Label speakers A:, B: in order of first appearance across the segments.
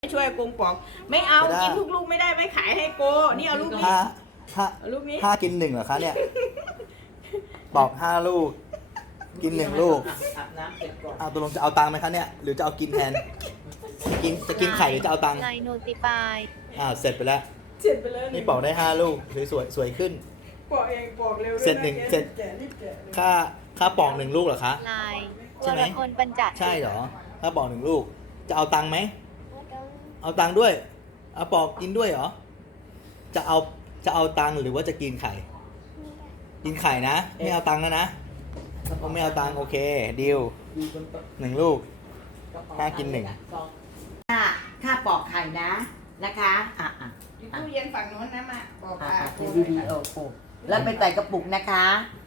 A: ช่วยกงปอกไม่เอา
B: จะได้
A: กินทุกลูกไม่ได้ไม่ขายให้โกนี่เอาลูกนี้
B: ถ้า
A: เอาลูกนี้
B: ถ้ากินหนึ่งเหรอคะเนี่ยปอก5 ลูก กิน1 ลูก
C: อาบน้ำเสร็จก่อน
B: เอาตกลงจะเอาตังค์ไหมคะเนี่ยหรือจะเอากินแทนจะกินไข่หรือจะเอาตังค์
D: ไลน์โนติฟาย
B: เสร็จไปแล้ว
A: เสร็จไปแล้ว
B: นี่ปอกได้5 ลูกสวยขึ้น
A: ปอกเองปอกเร็วด้วย
B: เสร็จหนึ่ง
A: ะ
B: เสร็จ
A: แกะรีบแกะเลย
B: ค่าปอก1 ลูกเหรอคะ
D: ไลน์
B: ใช่ไหม
D: วรพลปัญจ
B: ใช่เหรอถ้าปอก1 ลูก จะเอาตังค์ไหมเอาตังค์ด้วยเอาปอกกินด้วยเหรอจะเอาตังค์หรือว่าจะกินไข่กินไข่นะไม่เอาตังค์นะผมไม่เอาตังค์โอเคดีล
C: อยู่บนโต๊ะ
B: 1 ลูก
C: กระเป๋
B: ห้ากินหนึ่ง
C: ค่าปอกไข่นะนะคะ
A: อยู่ตู้เย็นฝั่งโน้นนะมาบอกว่า
C: ทีดีๆโอ้แล้วไปใส่กระปุกนะคะ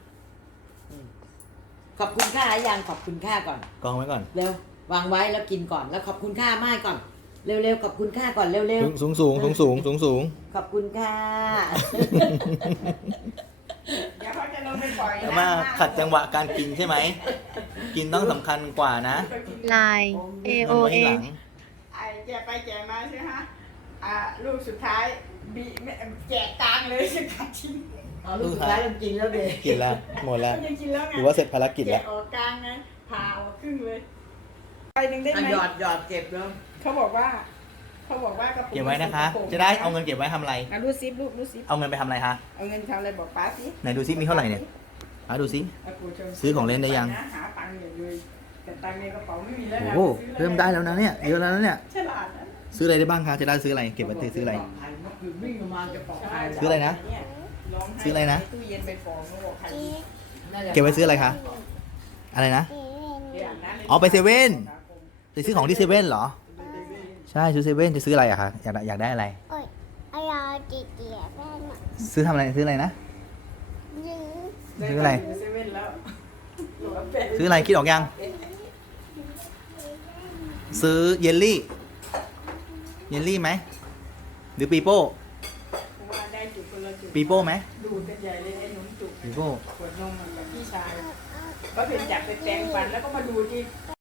C: ขอบคุณค่ายังขอบคุณค่าก่อน
B: กองไว้ก่อน
C: เร็ววางไว้แล้วกินก่อนแล้วขอบคุณค่ามากก่อน เร็วๆขอบคุณค่าก่อนเร็ว
B: สูง
C: ๆขอบคุณค่า
A: เดี๋ยวเขาจะลงไปปล่อย
B: แต่ว่าขัดจังหวะการกินใช่ไหมกินต้องสำคัญกว่านะ
D: ไลน์
B: มันไว้
D: AOA
B: หลัง
A: ไอ้แกะไปแกะมาใช่ไหมลูกสุดท้ายบีแจกกลางเลยจะกัดชิ้น
C: เอาลูกสุดท้ายมันกินแล้วเด็ก
B: กินแล้วหมดแล้ว
A: ยังกินแล้วไง
B: ถือว่าเสร็จภารกิจ
A: แกะ
B: แล้ว
A: ออกกลางไงผ่าออกครึ่งเลยไปหนึ่งได้ไหม
C: หยอดเจ็บแล้ว
A: เขาบอกว่ากระปุก
B: เก็บไว้นะคะ จะได้เอาเงินเก็บไว้ทำอะไร
A: รูดซิปรูดซิป
B: เอาเงินไปทำอะไรคะ
A: เอาเงินทำอะไรบอกป้าสิ
B: ไหนดูซิมีเท่าไหร่เนี่ยดูซิ ซื้อของเล่นได้ยัง
A: หาตังค์อย่างเลยแต่ตังค์ในกระเป๋าไม่มีแล้ว
B: โอ้
A: นะ
B: โหเริ่มได้แล้วนะเนี่ยเยอะแล้วนะเนี่ย
A: ฉลาดนะ
B: ซื้ออะไรได้บ้างคะจะได้ซื้ออะไรเก็บไว้ซื้ออะไร
C: ปอกไข่เมื่อคืนวิ่งออกมาจะปอกไข่
B: ซื้ออะไรนะ
A: ร้งไห้
B: ซื้ออะไรนะ
A: ตู้เย็นไปฟองเขาบอกใคร
B: เก็บไว้ซื้ออะไรคะอะไรนะ
A: เดี๋ยวนะ
B: อ๋อไปเซเว่น ไปซื้อของที่เซเว่นเหรอใช่ซื้อเซเว่นจะซื้ออะไรอะคะอยากได้อะไร
E: ไอ้ยาจีเจียแม่น่ะ
B: ซื้อทำอะไรซื้ออะไรนะ
E: ยื้อ
B: ซื้ออะไร
A: เซเว่นแล้วหรือว่าเป็น
B: ซื้ออะไรคิดออกยัง ซื้อเยลลี่ไหมหรือปีโป้
A: ว่าได้จุดคนละจุด
B: ปีโป้ไหม
A: ดูดกันใหญ่เลยไอ้หนุ่มจุก
B: ปีโป้
A: ขวดนมเหมือนกับพี่ชายก็เป็นจับไปแปรงฟันแล้วก็มาดูที่